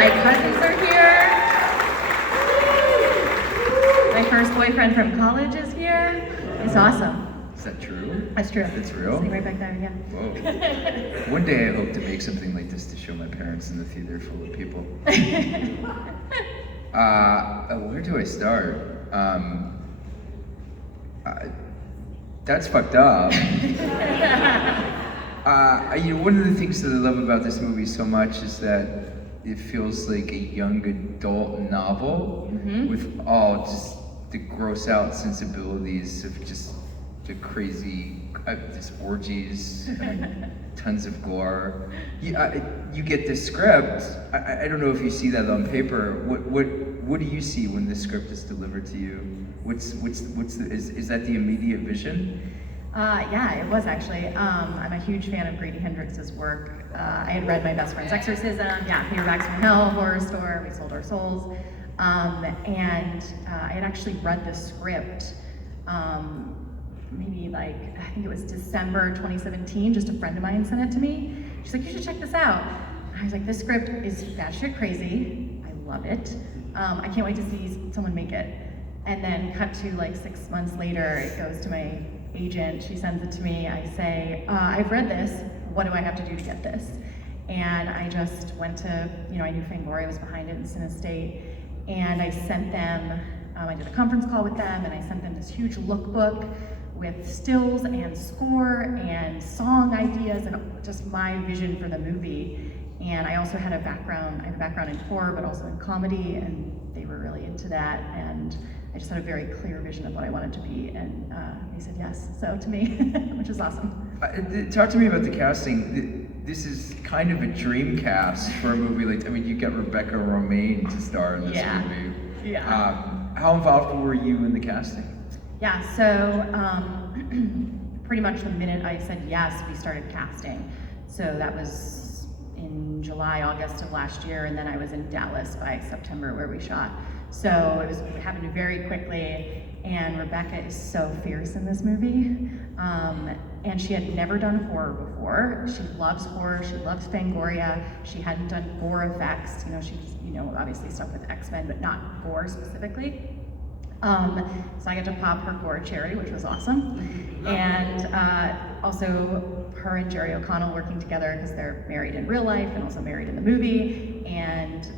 my cousins are here. My first boyfriend from college is here. It's awesome. Is that true? That's true. It's real? Sitting right back there, yeah. Whoa. One day I hope to make something like this to show my parents in the theater full of people. Where do I start? That's fucked up. One of the things that I love about this movie so much is that it feels like a young adult novel with all just the gross out sensibilities of just the crazy, just orgies, tons of gore. You get this script. I don't know if you see that on paper. What do you see when this script is delivered to you? Is that the immediate vision? Yeah, it was actually. I'm a huge fan of Grady Hendrix's work. I had read My Best Friend's Exorcism, Paperbacks from Hell, Horror Store, We Sold Our Souls. And I had actually read the script maybe I think it was December 2017, just a friend of mine sent it to me. She's like, you should check this out. I was like, this script is batshit crazy. I love it. I can't wait to see someone make it. And then cut to 6 months later, it goes to my agent, she sends it to me, I say, I've read this, what do I have to do to get this? And I just went to, I knew Fangoria was behind it in Cinestate, and I sent them, I did a conference call with them, and I sent them this huge lookbook with stills and score and song ideas and just my vision for the movie. And I also had I have a background in horror, but also in comedy, and they were really into that. And I just had a very clear vision of what I wanted to be, and they said yes, so to me, which is awesome. Talk to me about the casting. This is kind of a dream cast for a movie you get Rebecca Romaine to star in this movie. Yeah. How involved were you in the casting? Yeah, so pretty much the minute I said yes, we started casting. So that was in July, August of last year, and then I was in Dallas by September where we shot. So it happened very quickly, and Rebecca is so fierce in this movie. And she had never done horror before. She loves horror, she loves Fangoria. She hadn't done gore effects. She's, obviously stuff with X-Men, but not gore specifically. So I got to pop her gore cherry, which was awesome. And also her and Jerry O'Connell working together because they're married in real life and also married in the movie. And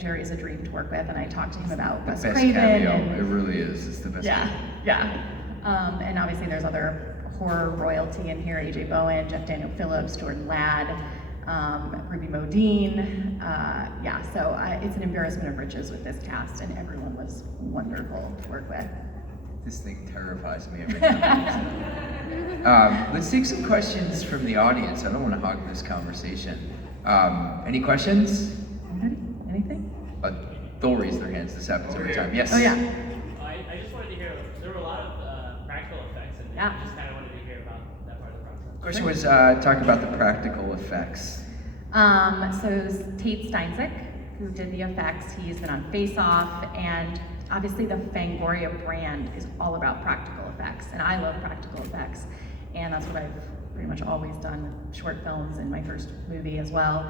Jerry is a dream to work with, and I talked to him about Wes Craven. Cameo. It really is. It's the best. Yeah. And obviously there's other horror royalty in here: AJ Bowen, Jeff Daniel Phillips, Jordan Ladd, Ruby Modine. So it's an embarrassment of riches with this cast, and everyone was wonderful to work with. This thing terrifies me every time. Let's take some questions from the audience. I don't want to hog this conversation. Any questions? Anything? They'll raise their hands. This happens every time. Yes? Oh, yeah. I just wanted to hear, there were a lot of practical effects, and I just kind of wanted to hear about that part of the process. Question was talk about the practical effects. So Tate Steinsick, who did the effects, he's been on Face Off, and obviously the Fangoria brand is all about practical effects, and I love practical effects, and that's what I've pretty much always done with short films and my first movie as well.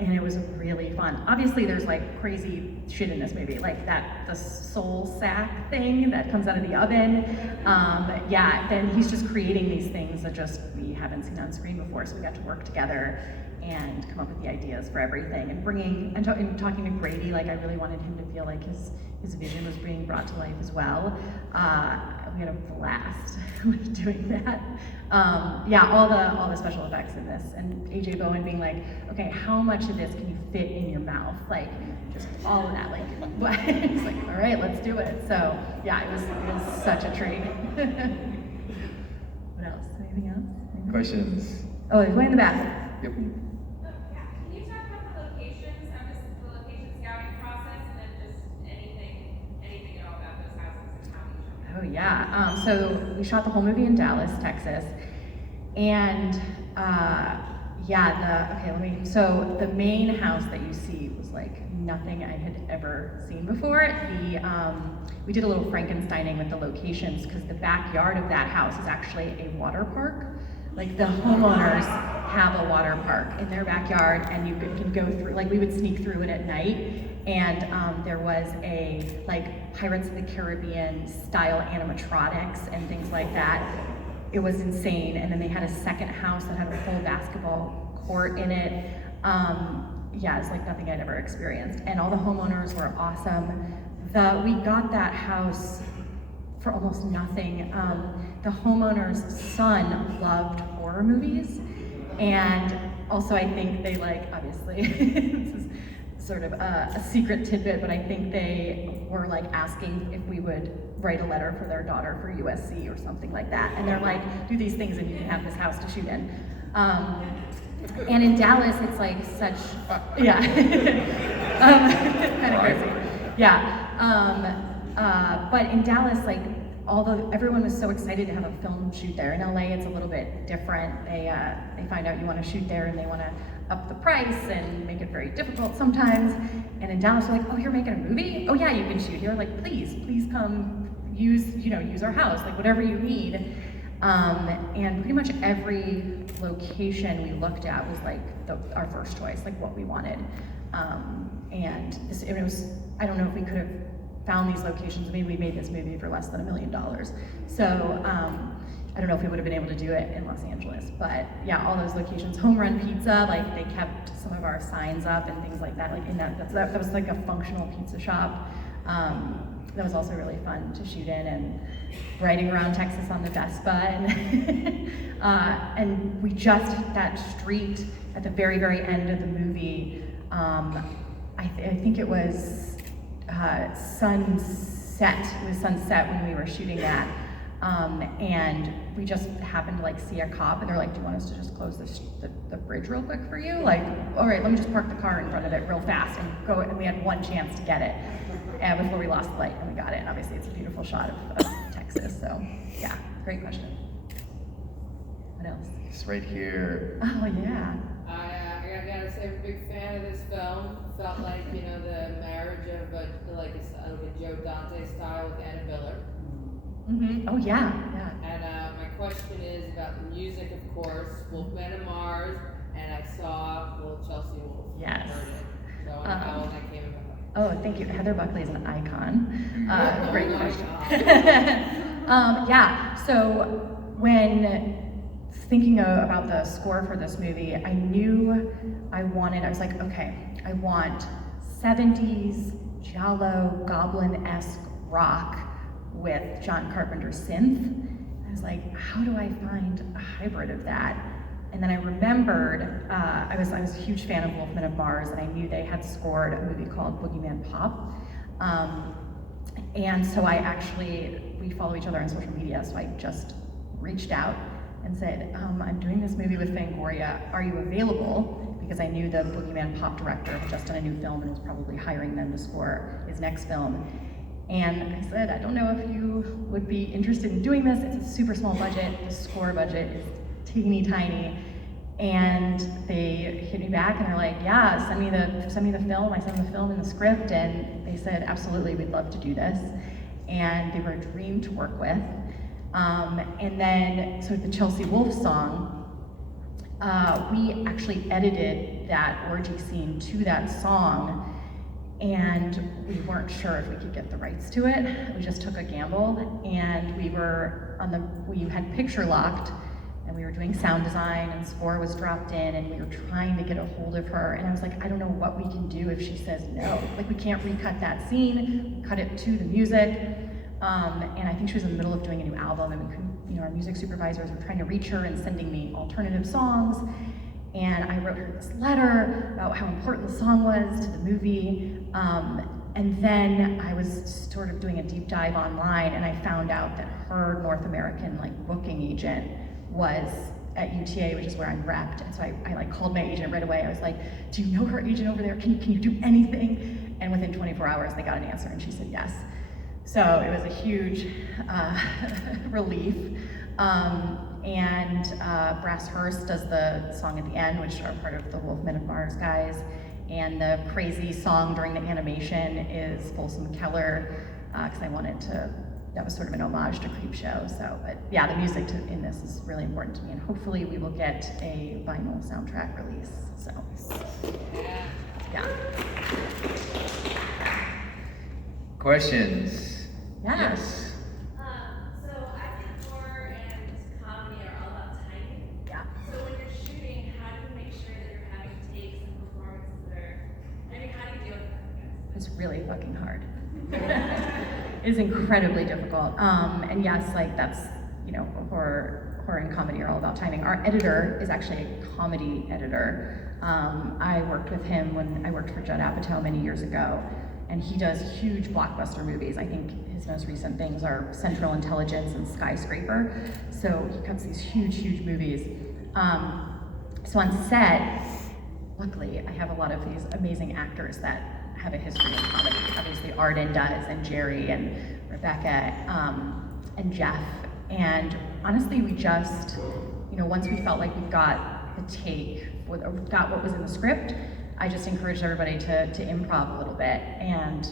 And it was really fun. Obviously there's crazy shit in this movie, the soul sack thing that comes out of the oven. Then he's just creating these things that just we haven't seen on screen before, so we got to work together and come up with the ideas for everything, and talking to Grady, I really wanted him to feel like his vision was being brought to life as well. We had a blast with doing that. All the special effects in this, and AJ Bowen being okay, how much of this can you fit in your mouth? Just all of that. It's all right, let's do it. So it was such a treat. What else? Anything else? Questions? Oh, there's one in the back. Yep. Can you talk about the locations, the location scouting process, and then just anything at all about those houses and how you shot them? Oh yeah. So we shot the whole movie in Dallas, Texas, and So the main house that you see was nothing I had ever seen before. We did a little Frankensteining with the locations because the backyard of that house is actually a water park. Like the homeowners have a water park in their backyard, and you can go through, like we would sneak through it at night, and there was a like Pirates of the Caribbean style animatronics and things like that. It was insane. And then they had a second house that had a full basketball court in it. Yeah, it's like nothing I'd ever experienced. And all the homeowners were awesome. We got that house for almost nothing. The homeowner's son loved horror movies, and also I think they like, obviously, this is sort of a secret tidbit, but I think they were like asking if we would write a letter for their daughter for USC or something like that. And they're like, do these things and you can have this house to shoot in. And in Dallas, it's like such, yeah, kind of crazy. Yeah, but in Dallas, like everyone was so excited to have a film shoot there. In LA, it's a little bit different. They find out you want to shoot there and they want to up the price and make it very difficult sometimes. And in Dallas, they're like, oh, you're making a movie? Oh yeah, you can shoot here. Like, please come use our house, like whatever you need. And pretty much every location we looked at was like our first choice, like what we wanted. And it was, I don't know if we could have found these locations. Maybe we made this movie for less than $1 million. So I don't know if we would have been able to do it in Los Angeles, but yeah, all those locations. Home Run Pizza, like they kept some of our signs up and things like that. Like in that was like a functional pizza shop. That was also really fun to shoot in, and riding around Texas on the Vespa, and we just hit that street at the very, very end of the movie. I think it was sunset. It was sunset when we were shooting that, and we just happened to like see a cop, and they're like, "Do you want us to just close the bridge real quick for you?" Like, all right, let me just park the car in front of it real fast and go. And we had one chance to get it. Before we lost the light, and we got it. And obviously, it's a beautiful shot of Texas. So, yeah, great question. What else? It's right here. Oh yeah. I gotta say, I'm a big fan of this film. Felt like the marriage of a Joe Dante style with Anna Miller. Mm-hmm. Oh yeah. And my question is about the music, of course. Wolfman and Mars, and I saw little Chelsea Wolf. Yes. So I wonder how that came about. Oh, thank you. Heather Buckley is an icon. Great question. Yeah, so when thinking about the score for this movie, I knew I was like, okay, I want 70s, giallo, goblin-esque rock with John Carpenter's synth. I was like, how do I find a hybrid of that? And then I remembered, I was a huge fan of Wolfman of Mars, and I knew they had scored a movie called Boogeyman Pop. And so we follow each other on social media, so I just reached out and said, I'm doing this movie with Fangoria, are you available? Because I knew the Boogeyman Pop director had just done a new film and was probably hiring them to score his next film. And I said, I don't know if you would be interested in doing this. It's a super small budget. The score budget is teeny tiny. And they hit me back and they're like, yeah, send me the film. I sent them the film and the script, and they said, absolutely, we'd love to do this. And they were a dream to work with. And then, so the Chelsea Wolf song, we actually edited that orgy scene to that song, and we weren't sure if we could get the rights to it. We just took a gamble, and we had picture locked, and we were doing sound design, and score was dropped in, and we were trying to get a hold of her, and I was like, I don't know what we can do if she says no. Like, we can't recut that scene, cut it to the music, and I think she was in the middle of doing a new album, and we couldn't, our music supervisors were trying to reach her and sending me alternative songs, and I wrote her this letter about how important the song was to the movie, and then I was sort of doing a deep dive online, and I found out that her North American booking agent was at UTA, which is where I'm repped. And so I called my agent right away. I was like, do you know her agent over there? Can you do anything? And within 24 hours, they got an answer, and she said yes. So it was a huge relief. And Brass Hearst does the song at the end, which are part of the Wolfman of Mars guys. And the crazy song during the animation is Folsom Keller, because I wanted to that was sort of an homage to Creepshow. So, but yeah, the music in this is really important to me, and hopefully we will get a vinyl soundtrack release. So, yeah. Questions? Yeah. Yes. So I think horror and comedy are all about timing. Yeah. So when you're shooting, how do you make sure that you're having takes and performances that are, I mean, how do you deal with that? It's really fucking hard. It is incredibly difficult. And yes, like that's, you know, horror and comedy are all about timing. Our editor is actually a comedy editor. I worked with him when I worked for Judd Apatow many years ago, and he does huge blockbuster movies. I think his most recent things are Central Intelligence and Skyscraper. So he cuts these huge, huge movies. So on set, luckily, I have a lot of these amazing actors that have a history in comedy. Obviously, Arden does, and Jerry, and Rebecca, and Jeff. And honestly, we just, you know, once we felt like we got the take, or got what was in the script, I just encouraged everybody to improv a little bit. And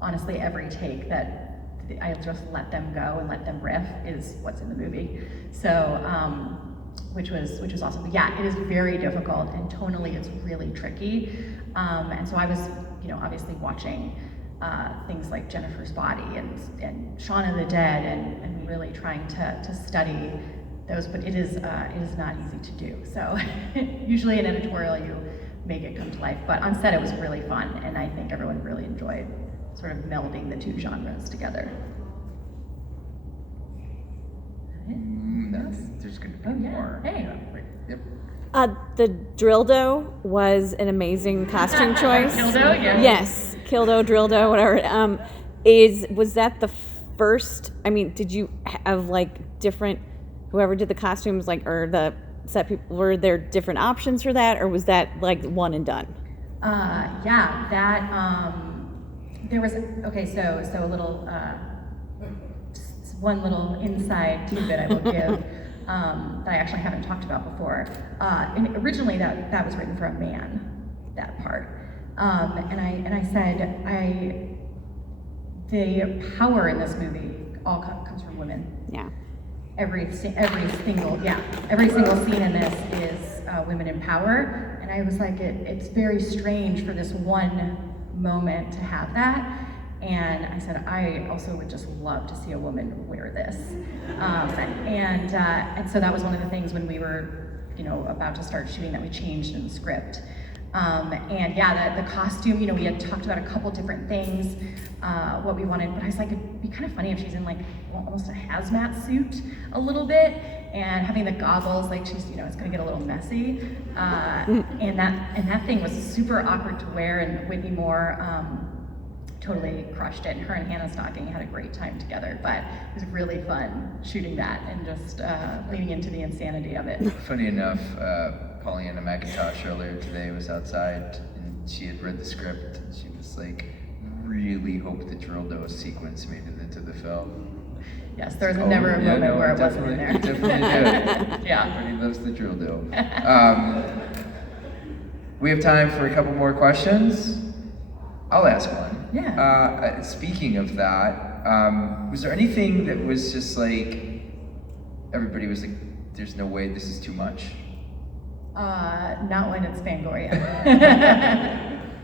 honestly, every take that I just let them go and let them riff is what's in the movie. So, which was awesome. But yeah, it is very difficult, and tonally it's really tricky. And so I was, you know, obviously watching things like Jennifer's Body and Shaun of the Dead, and really trying to study those. But it is not easy to do. So usually in editorial you make it come to life. But on set it was really fun, and I think everyone really enjoyed sort of melding the two genres together. No, there's going to be Oh, yeah. more. Hey. Yeah, right. Yep. The Drildo was an amazing costume choice. Kildo, yeah. Yes, Kildo, Drildo, whatever. Was that the first? I mean, did you have like different? Whoever did the costumes, like, or the set people, were there different options for that, or was that like one and done? Yeah, that there was so a little one little inside tidbit I will give that I actually haven't talked about before. And originally that was written for a man, that part, and I said the power in this movie all comes from women. Yeah. Every single scene in this is women in power, and I was like, it's very strange for this one moment to have that. And I said, I also would just love to see a woman wear this. And so that was one of the things when we were, you know, about to start shooting that we changed in the script. And yeah, the costume, you know, we had talked about a couple different things, what we wanted, but I was like, it'd be kind of funny if she's in like almost a hazmat suit a little bit, and having the goggles, like she's, you know, it's gonna get a little messy. And that thing was super awkward to wear, and Whitney Moore, totally crushed it. Her and Hannah Stocking had a great time together, but it was really fun shooting that and just leaning into the insanity of it. Funny enough, Pollyanna McIntosh earlier today was outside, and she had read the script, and she was like, really hope the Drildo sequence made it into the film. Yes, there was never a moment where it wasn't in there. It definitely did. Yeah. Everybody loves the Drildo. We have time for a couple more questions. I'll ask one. Yeah. Speaking of that, was there anything that was just like, everybody was like, there's no way, this is too much? Not when it's Fangoria.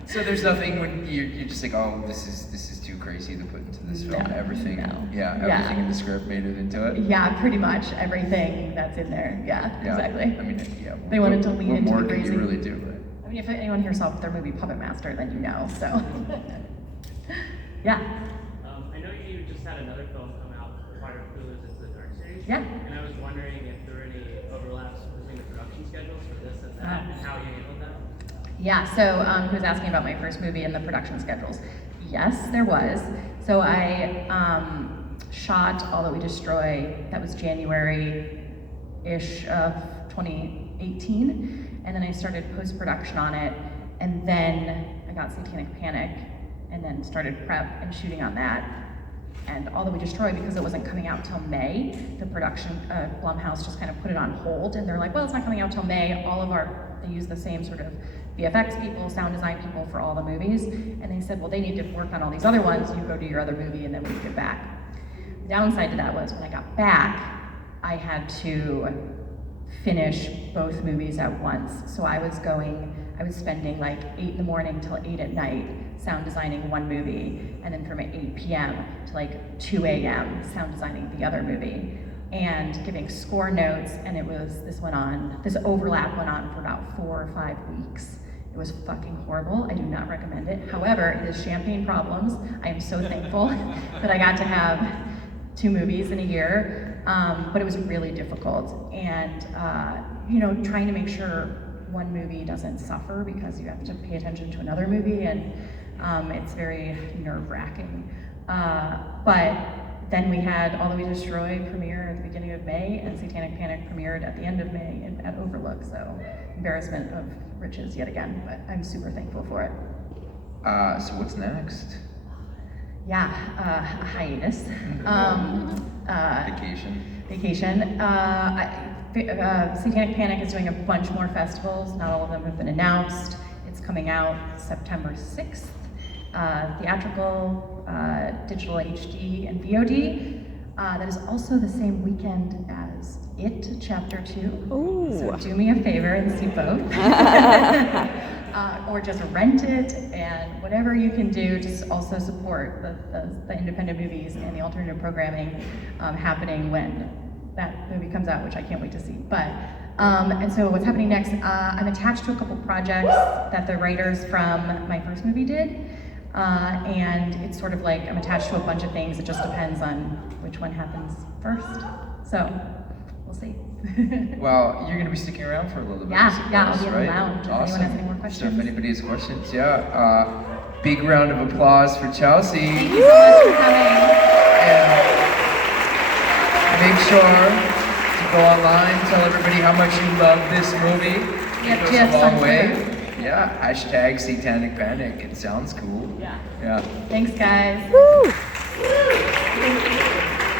So there's nothing when you're just like, oh, this is too crazy to put into this film. No, Everything, no. Everything in the script made it into it. Yeah, pretty much everything that's in there. Yeah, exactly. I mean, yeah. They wanted to lean into what the more crazy. can you really do? Right? I mean, if anyone here saw their movie Puppet Master, then you know. So, yeah. I know you just had another film come out, part of Hulu's It's the Dark series. Yeah. And I was wondering if there were any overlaps between the production schedules for this and that, and how you handled that. Yeah, so he was asking about my first movie and the production schedules. Yes, there was. So I shot All That We Destroy, that was January-ish of 2018. And then I started post-production on it. And then I got Satanic Panic, and then started prep and shooting on that. And All That We Destroy, because it wasn't coming out till May, the production, Blumhouse just kind of put it on hold, and they're like, well, it's not coming out till May. They use the same sort of VFX people, sound design people for all the movies. And they said, well, they need to work on all these other ones, you go do your other movie, and then we get back. downside to that was when I got back, I had to finish both movies at once. So I was spending like 8 in the morning till 8 at night sound designing one movie, and then from 8 p.m. to like 2 a.m. sound designing the other movie, and giving score notes, and this overlap went on for about 4 or 5 weeks. It was fucking horrible. I do not recommend it. However, it is champagne problems. I am so thankful that I got to have 2 movies in a year, but it was really difficult. And, trying to make sure one movie doesn't suffer because you have to pay attention to another movie, and it's very nerve-wracking. But then we had All That We Destroy premiere at the beginning of May, and Satanic Panic premiered at the end of May at Overlook, so embarrassment of riches yet again, but I'm super thankful for it. So what's next? Yeah, a hiatus. Vacation. Satanic Panic is doing a bunch more festivals. Not all of them have been announced. It's coming out September 6th. Theatrical, digital HD, and VOD. That is also the same weekend as It Chapter 2. Ooh. So do me a favor and see both. Or just rent it, and whatever you can do to also support the independent movies and the alternative programming happening when that movie comes out, which I can't wait to see. But and so what's happening next? I'm attached to a couple projects that the writers from my first movie did. And it's sort of like I'm attached to a bunch of things. It just depends on which one happens first. So we'll see. Well, you're going to be sticking around for a little bit. Yeah, I'll be in the right? lounge if Awesome. anyone has any more questions. So if anybody has questions, big round of applause for Chelsea. Thank you so much for coming. And make sure to go online, tell everybody how much you love this movie. We have It goes GIFs a long on way. Twitter. Yeah, #Satanic Panic. It sounds cool. Yeah. Yeah. Thanks, guys. Woo!